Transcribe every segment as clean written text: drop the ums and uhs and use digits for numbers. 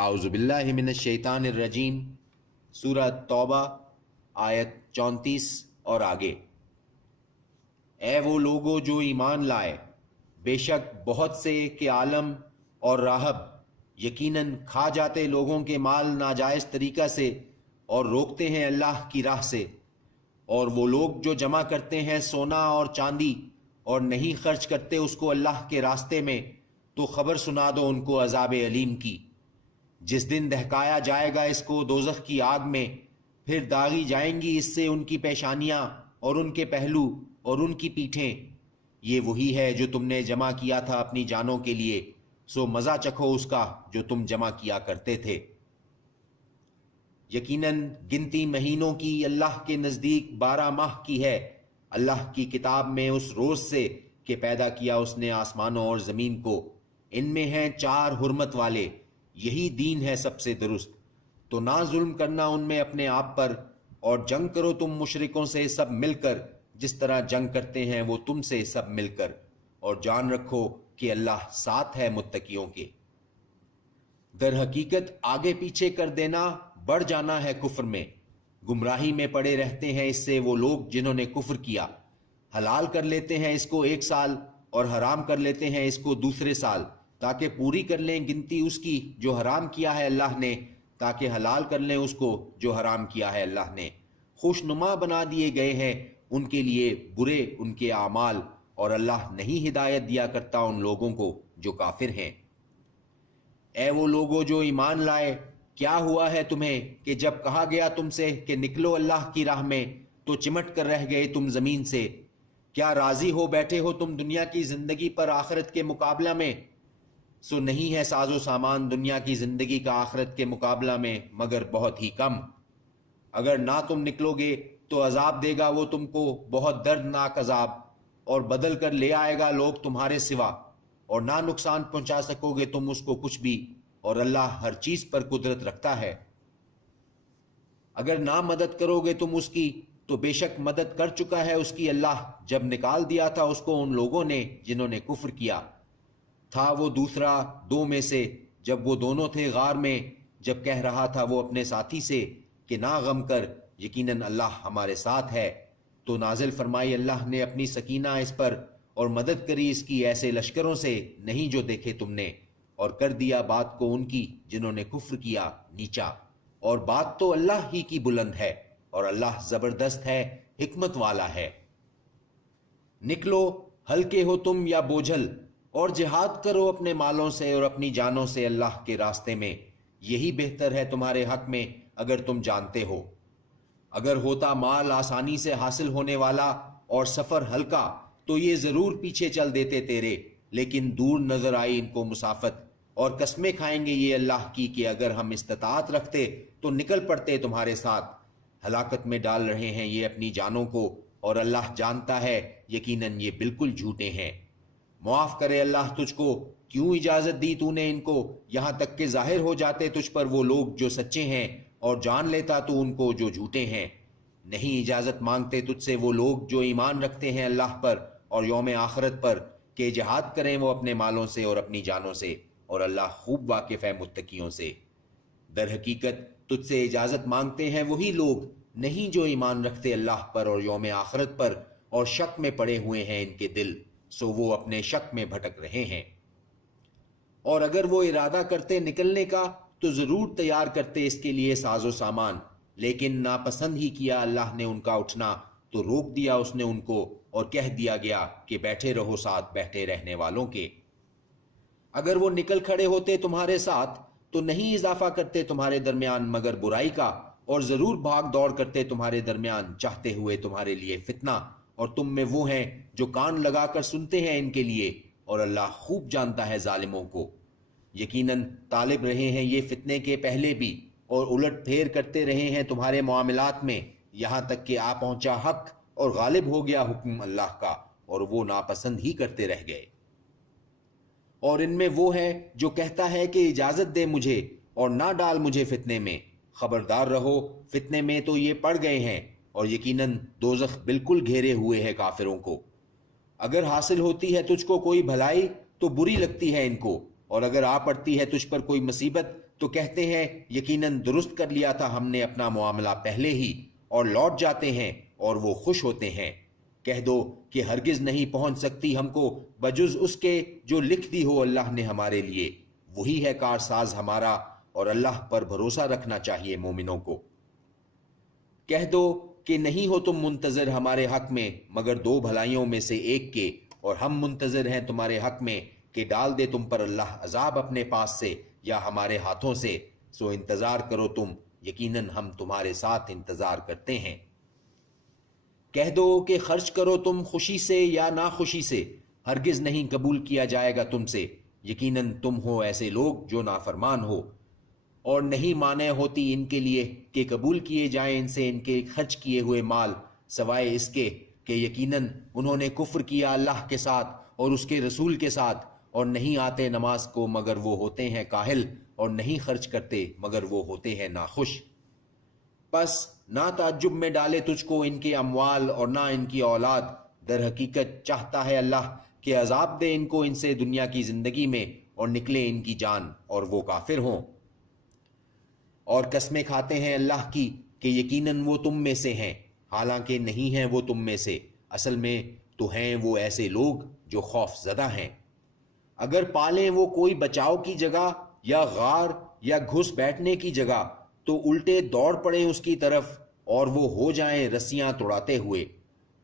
اعوذ باللہ من الشیطان الرجیم، سورہ توبہ آیت 34 اور آگے۔ اے وہ لوگو جو ایمان لائے، بے شک بہت سے کہ عالم اور راہب یقیناً کھا جاتے لوگوں کے مال ناجائز طریقہ سے اور روکتے ہیں اللہ کی راہ سے، اور وہ لوگ جو جمع کرتے ہیں سونا اور چاندی اور نہیں خرچ کرتے اس کو اللہ کے راستے میں، تو خبر سنا دو ان کو عذاب علیم کی، جس دن دہکایا جائے گا اس کو دوزخ کی آگ میں، پھر داغی جائیں گی اس سے ان کی پیشانیاں اور ان کے پہلو اور ان کی پیٹھیں۔ یہ وہی ہے جو تم نے جمع کیا تھا اپنی جانوں کے لیے، سو مزہ چکھو اس کا جو تم جمع کیا کرتے تھے۔ یقیناً گنتی مہینوں کی اللہ کے نزدیک 12 ماہ کی ہے، اللہ کی کتاب میں اس روز سے کہ پیدا کیا اس نے آسمانوں اور زمین کو، ان میں ہیں 4 حرمت والے، یہی دین ہے سب سے درست، تو نہ ظلم کرنا ان میں اپنے آپ پر، اور جنگ کرو تم مشرکوں سے سب مل کر جس طرح جنگ کرتے ہیں وہ تم سے سب مل کر، اور جان رکھو کہ اللہ ساتھ ہے متقیوں کے۔ در حقیقت آگے پیچھے کر دینا بڑھ جانا ہے کفر میں، گمراہی میں پڑے رہتے ہیں اس سے وہ لوگ جنہوں نے کفر کیا، حلال کر لیتے ہیں اس کو 1 سال اور حرام کر لیتے ہیں اس کو دوسرے سال، تاکہ پوری کر لیں گنتی اس کی جو حرام کیا ہے اللہ نے، تاکہ حلال کر لیں اس کو جو حرام کیا ہے اللہ نے۔ خوشنما بنا دیے گئے ہیں ان کے لیے برے ان کے اعمال، اور اللہ نہیں ہدایت دیا کرتا ان لوگوں کو جو کافر ہیں۔ اے وہ لوگو جو ایمان لائے، کیا ہوا ہے تمہیں کہ جب کہا گیا تم سے کہ نکلو اللہ کی راہ میں تو چمٹ کر رہ گئے تم زمین سے؟ کیا راضی ہو بیٹھے ہو تم دنیا کی زندگی پر آخرت کے مقابلہ میں؟ سو نہیں ہے ساز و سامان دنیا کی زندگی کا آخرت کے مقابلہ میں مگر بہت ہی کم۔ اگر نہ تم نکلو گے تو عذاب دے گا وہ تم کو بہت دردناک عذاب، اور بدل کر لے آئے گا لوگ تمہارے سوا، اور نہ نقصان پہنچا سکو گے تم اس کو کچھ بھی، اور اللہ ہر چیز پر قدرت رکھتا ہے۔ اگر نہ مدد کرو گے تم اس کی تو بے شک مدد کر چکا ہے اس کی اللہ، جب نکال دیا تھا اس کو ان لوگوں نے جنہوں نے کفر کیا۔ تھا وہ دوسرا 2 میں سے جب وہ دونوں تھے غار میں، جب کہہ رہا تھا وہ اپنے ساتھی سے کہ نہ غم کر، یقیناً اللہ ہمارے ساتھ ہے، تو نازل فرمائی اللہ نے اپنی سکینہ اس پر، اور مدد کری اس کی ایسے لشکروں سے نہیں جو دیکھے تم نے، اور کر دیا بات کو ان کی جنہوں نے کفر کیا نیچا، اور بات تو اللہ ہی کی بلند ہے، اور اللہ زبردست ہے، حکمت والا ہے۔ نکلو ہلکے ہو تم یا بوجھل، اور جہاد کرو اپنے مالوں سے اور اپنی جانوں سے اللہ کے راستے میں، یہی بہتر ہے تمہارے حق میں اگر تم جانتے ہو۔ اگر ہوتا مال آسانی سے حاصل ہونے والا اور سفر ہلکا تو یہ ضرور پیچھے چل دیتے تیرے، لیکن دور نظر آئی ان کو مسافت، اور قسمیں کھائیں گے یہ اللہ کی کہ اگر ہم استطاعت رکھتے تو نکل پڑتے تمہارے ساتھ۔ ہلاکت میں ڈال رہے ہیں یہ اپنی جانوں کو، اور اللہ جانتا ہے یقیناً یہ بالکل جھوٹے ہیں۔ معاف کرے اللہ تجھ کو، کیوں اجازت دی تو نے ان کو، یہاں تک کہ ظاہر ہو جاتے تجھ پر وہ لوگ جو سچے ہیں، اور جان لیتا تو ان کو جو جھوٹے ہیں۔ نہیں اجازت مانگتے تجھ سے وہ لوگ جو ایمان رکھتے ہیں اللہ پر اور یوم آخرت پر، کہ جہاد کریں وہ اپنے مالوں سے اور اپنی جانوں سے، اور اللہ خوب واقف ہے متقیوں سے۔ در حقیقت تجھ سے اجازت مانگتے ہیں وہی لوگ نہیں جو ایمان رکھتے اللہ پر اور یوم آخرت پر، اور شک میں پڑے ہوئے ہیں ان کے دل، سو وہ اپنے شک میں بھٹک رہے ہیں۔ اور اگر وہ ارادہ کرتے نکلنے کا تو ضرور تیار کرتے اس کے لیے ساز و سامان، لیکن ناپسند ہی کیا اللہ نے ان کا اٹھنا، تو روک دیا اس نے ان کو، اور کہہ دیا گیا کہ بیٹھے رہو ساتھ بیٹھے رہنے والوں کے۔ اگر وہ نکل کھڑے ہوتے تمہارے ساتھ تو نہیں اضافہ کرتے تمہارے درمیان مگر برائی کا، اور ضرور بھاگ دوڑ کرتے تمہارے درمیان چاہتے ہوئے تمہارے لیے فتنہ، اور تم میں وہ ہیں جو کان لگا کر سنتے ہیں ان کے لیے، اور اللہ خوب جانتا ہے ظالموں کو۔ یقیناً طالب رہے ہیں یہ فتنے کے پہلے بھی، اور الٹ پھیر کرتے رہے ہیں تمہارے معاملات میں، یہاں تک کہ آ پہنچا حق اور غالب ہو گیا حکم اللہ کا، اور وہ ناپسند ہی کرتے رہ گئے۔ اور ان میں وہ ہے جو کہتا ہے کہ اجازت دے مجھے اور نہ ڈال مجھے فتنے میں، خبردار رہو فتنے میں تو یہ پڑ گئے ہیں، اور یقیناً دوزخ بالکل گھیرے ہوئے ہے کافروں کو۔ اگر حاصل ہوتی ہے تجھ کو کوئی بھلائی تو بری لگتی ہے ان کو، اور اگر آ پڑتی ہے تجھ پر کوئی مصیبت تو کہتے ہیں یقیناً درست کر لیا تھا ہم نے اپنا معاملہ پہلے ہی، اور لوٹ جاتے ہیں اور وہ خوش ہوتے ہیں۔ کہہ دو کہ ہرگز نہیں پہنچ سکتی ہم کو بجز اس کے جو لکھ دی ہو اللہ نے ہمارے لیے، وہی ہے کارساز ہمارا، اور اللہ پر بھروسہ رکھنا چاہیے مومنوں کو۔ کہہ دو کہ نہیں ہو تم منتظر ہمارے حق میں مگر دو بھلائیوں میں سے ایک کے، اور ہم منتظر ہیں تمہارے حق میں کہ ڈال دے تم پر اللہ عذاب اپنے پاس سے یا ہمارے ہاتھوں سے، سو انتظار کرو تم، یقیناً ہم تمہارے ساتھ انتظار کرتے ہیں۔ کہہ دو کہ خرچ کرو تم خوشی سے یا ناخوشی سے، ہرگز نہیں قبول کیا جائے گا تم سے، یقیناً تم ہو ایسے لوگ جو نافرمان ہو، اور نہیں مانے ہوتی ان کے لیے کہ قبول کیے جائیں ان سے ان کے خرچ کیے ہوئے مال، سوائے اس کے کہ یقیناً انہوں نے کفر کیا اللہ کے ساتھ اور اس کے رسول کے ساتھ، اور نہیں آتے نماز کو مگر وہ ہوتے ہیں کاہل، اور نہیں خرچ کرتے مگر وہ ہوتے ہیں ناخوش۔ پس نہ تعجب میں ڈالے تجھ کو ان کے اموال اور نہ ان کی اولاد، در حقیقت چاہتا ہے اللہ کہ عذاب دے ان کو ان سے دنیا کی زندگی میں اور نکلے ان کی جان اور وہ کافر ہوں۔ اور قسمیں کھاتے ہیں اللہ کی کہ یقیناً وہ تم میں سے ہیں، حالانکہ نہیں ہیں وہ تم میں سے، اصل میں تو ہیں وہ ایسے لوگ جو خوف زدہ ہیں۔ اگر پالیں وہ کوئی بچاؤ کی جگہ یا غار یا گھس بیٹھنے کی جگہ تو الٹے دوڑ پڑیں اس کی طرف اور وہ ہو جائیں رسیاں توڑاتے ہوئے۔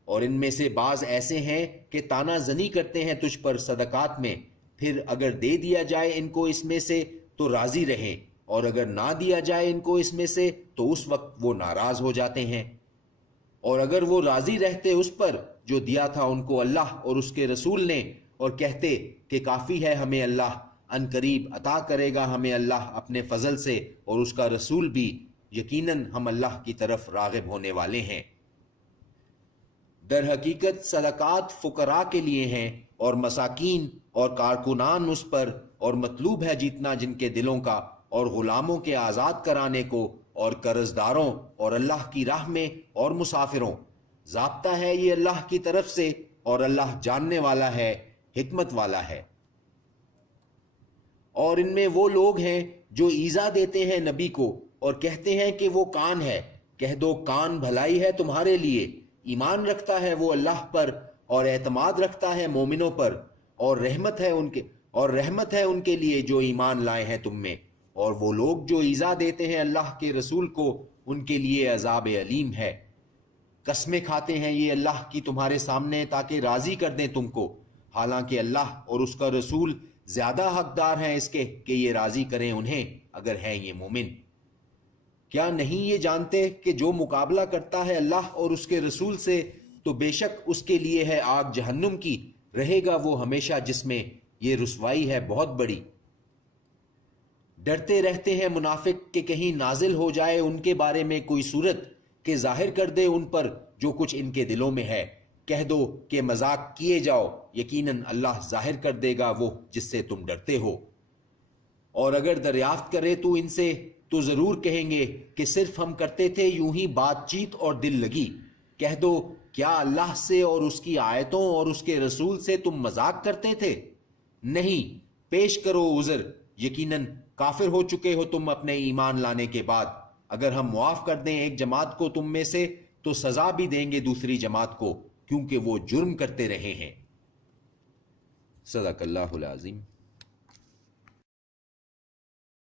اور ان میں سے بعض ایسے ہیں کہ تانا زنی کرتے ہیں تجھ پر صدقات میں، پھر اگر دے دیا جائے ان کو اس میں سے تو راضی رہیں، اور اگر نہ دیا جائے ان کو اس میں سے تو اس وقت وہ ناراض ہو جاتے ہیں۔ اور اگر وہ راضی رہتے اس پر جو دیا تھا ان کو اللہ اور اس کے رسول نے، اور کہتے کہ کافی ہے ہمیں اللہ، ان قریب عطا کرے گا ہمیں اللہ اپنے فضل سے اور اس کا رسول بھی، یقیناً ہم اللہ کی طرف راغب ہونے والے ہیں۔ در حقیقت صدقات فقراء کے لیے ہیں اور مساکین اور کارکنان اس پر، اور مطلوب ہے جیتنا جن کے دلوں کا، اور غلاموں کے آزاد کرانے کو، اور قرض داروں، اور اللہ کی راہ میں، اور مسافروں۔ ضابطہ ہے یہ اللہ کی طرف سے، اور اللہ جاننے والا ہے، حکمت والا ہے۔ اور ان میں وہ لوگ ہیں جو ایذا دیتے ہیں نبی کو اور کہتے ہیں کہ وہ کان ہے۔ کہہ دو کان بھلائی ہے تمہارے لیے، ایمان رکھتا ہے وہ اللہ پر اور اعتماد رکھتا ہے مومنوں پر، اور رحمت ہے ان کے لیے جو ایمان لائے ہیں تم میں۔ اور وہ لوگ جو ایذا دیتے ہیں اللہ کے رسول کو ان کے لیے عذاب علیم ہے۔ قسمیں کھاتے ہیں یہ اللہ کی تمہارے سامنے تاکہ راضی کر دیں تم کو، حالانکہ اللہ اور اس کا رسول زیادہ حقدار ہیں اس کے کہ یہ راضی کریں انہیں اگر ہیں یہ مومن۔ کیا نہیں یہ جانتے کہ جو مقابلہ کرتا ہے اللہ اور اس کے رسول سے تو بے شک اس کے لیے ہے آگ جہنم کی، رہے گا وہ ہمیشہ جس میں، یہ رسوائی ہے بہت بڑی۔ ڈرتے رہتے ہیں منافق کہ کہیں نازل ہو جائے ان کے بارے میں کوئی صورت کہ ظاہر کر دے ان پر جو کچھ ان کے دلوں میں ہے۔ کہہ دو کہ مذاق کیے جاؤ، یقیناً اللہ ظاہر کر دے گا وہ جس سے تم ڈرتے ہو۔ اور اگر دریافت کرے تو ان سے تو ضرور کہیں گے کہ صرف ہم کرتے تھے یوں ہی بات چیت اور دل لگی۔ کہہ دو کیا اللہ سے اور اس کی آیتوں اور اس کے رسول سے تم مذاق کرتے تھے؟ نہیں، پیش کرو عذر، یقیناً کافر ہو چکے ہو تم اپنے ایمان لانے کے بعد۔ اگر ہم معاف کر دیں ایک جماعت کو تم میں سے تو سزا بھی دیں گے دوسری جماعت کو، کیونکہ وہ جرم کرتے رہے ہیں۔ صدق اللہ العظیم۔